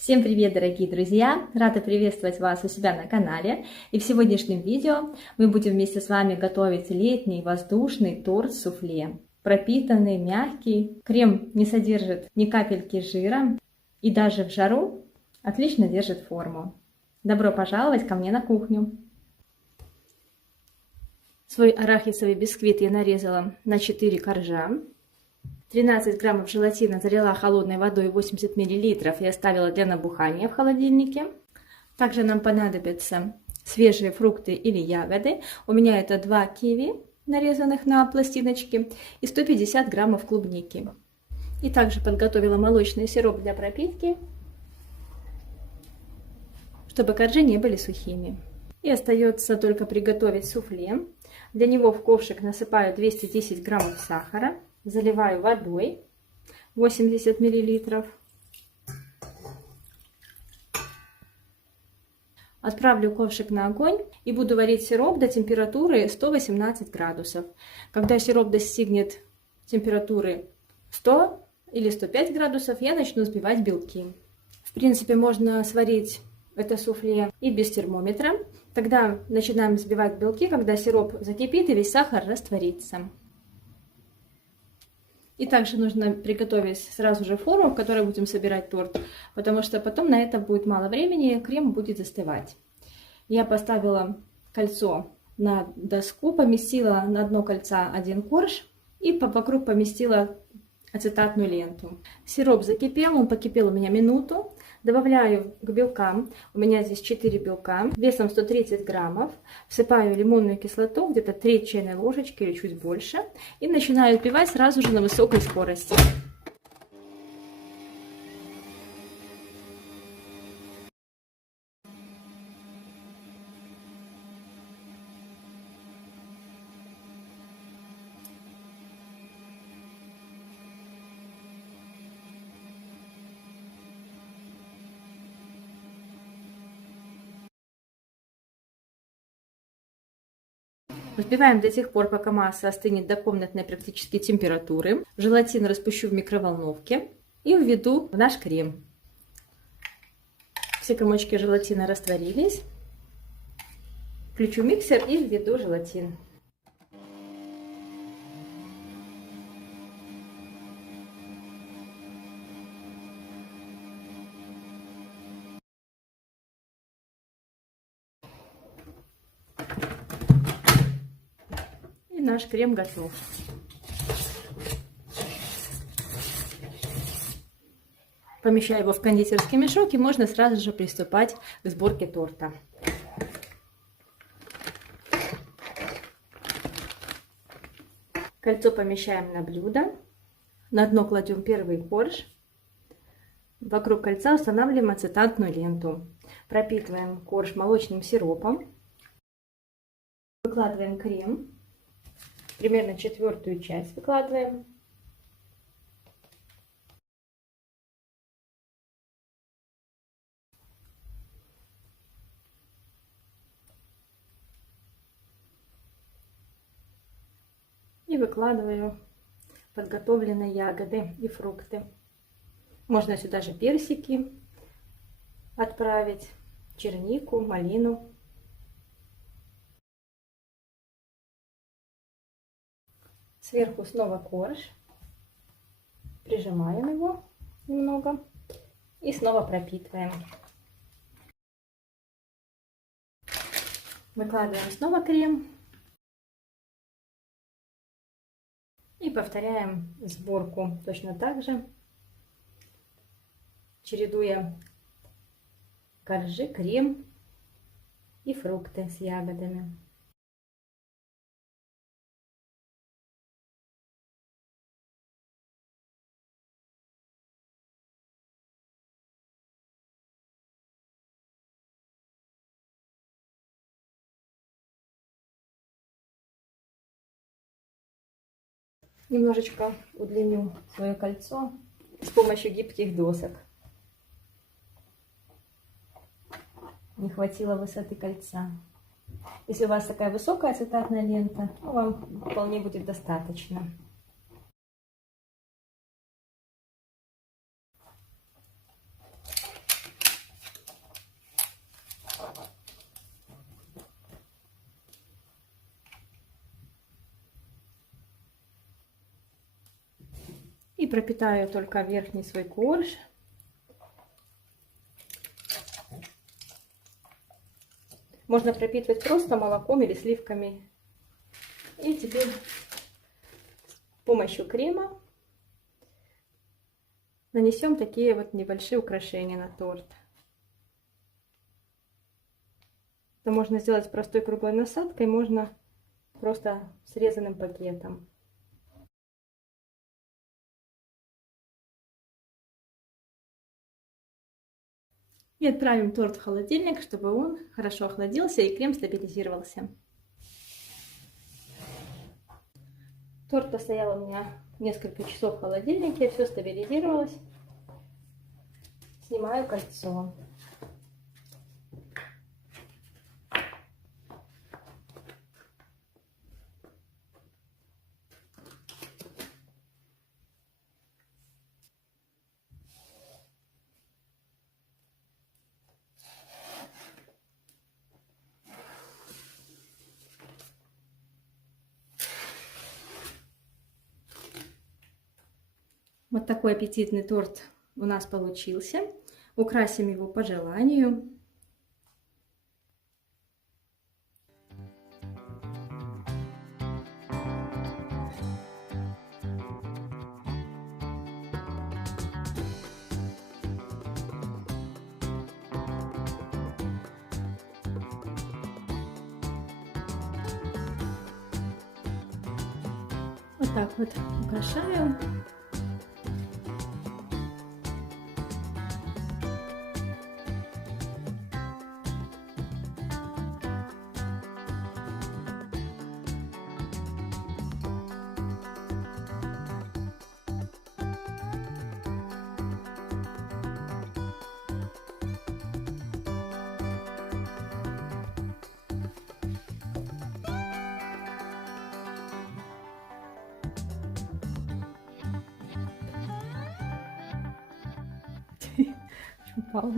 Всем привет, дорогие друзья! Рада приветствовать вас у себя на канале. И в сегодняшнем видео мы будем вместе с вами готовить летний воздушный торт-суфле. Пропитанный, мягкий, крем не содержит ни капельки жира и даже в жару отлично держит форму. Добро пожаловать ко мне на кухню! Свой арахисовый бисквит я нарезала на 4 коржа. 13 граммов желатина залила холодной водой 80 мл и оставила для набухания в холодильнике. Также нам понадобятся свежие фрукты или ягоды. У меня это 2 киви, нарезанных на пластиночки, и 150 граммов клубники. И также подготовила молочный сироп для пропитки, чтобы коржи не были сухими. И остается только приготовить суфле. Для него в ковшик насыпаю 210 граммов сахара. Заливаю водой 80 мл. Отправлю ковшик на огонь и буду варить сироп до температуры 118 градусов. Когда сироп достигнет температуры 100 или 105 градусов, я начну взбивать белки. В принципе, можно сварить это суфле и без термометра. Тогда начинаем взбивать белки, когда сироп закипит и весь сахар растворится. И также нужно приготовить сразу же форму, в которой будем собирать торт, потому что потом на это будет мало времени, и крем будет застывать. Я поставила кольцо на доску, поместила на дно кольца 1 корж и вокруг поместила ацетатную ленту. Сироп закипел, он покипел у меня минуту. Добавляю к белкам, у меня здесь 4 белка, весом 130 граммов. Всыпаю лимонную кислоту, где-то 3 чайной ложечки или чуть больше. И начинаю взбивать сразу же на высокой скорости. Взбиваем до тех пор, пока масса остынет до комнатной практически температуры. Желатин распущу в микроволновке и введу в наш крем. Все комочки желатина растворились. Включу миксер и введу желатин. И наш крем готов. Помещаю его в кондитерский мешок, и можно сразу же приступать к сборке торта. Кольцо помещаем на блюдо. На дно кладем первый корж. Вокруг кольца устанавливаем ацетатную ленту. Пропитываем корж молочным сиропом. Выкладываем крем. Примерно 1/4 часть выкладываем. И выкладываю подготовленные ягоды и фрукты. Можно сюда же персики отправить, чернику, малину. Сверху снова корж. Прижимаем его немного и снова пропитываем. Выкладываем снова крем. И повторяем сборку точно так же, чередуя коржи, крем и фрукты с ягодами. Немножечко удлиню свое кольцо с помощью гибких досок. Не хватило высоты кольца. Если у вас такая высокая ацетатная лента, то вам вполне будет достаточно. пропитаю только верхний свой корж. Можно пропитывать просто молоком или сливками. И теперь с помощью крема нанесем такие вот небольшие украшения на торт. Это можно сделать простой круглой насадкой, можно просто срезанным пакетом. И отправим торт в холодильник, чтобы он хорошо охладился и крем стабилизировался. Торт постоял у меня несколько часов в холодильнике, все стабилизировалось. Снимаю кольцо. Вот такой аппетитный торт у нас получился. Украсим его по желанию. Вот так вот украшаю. Упал.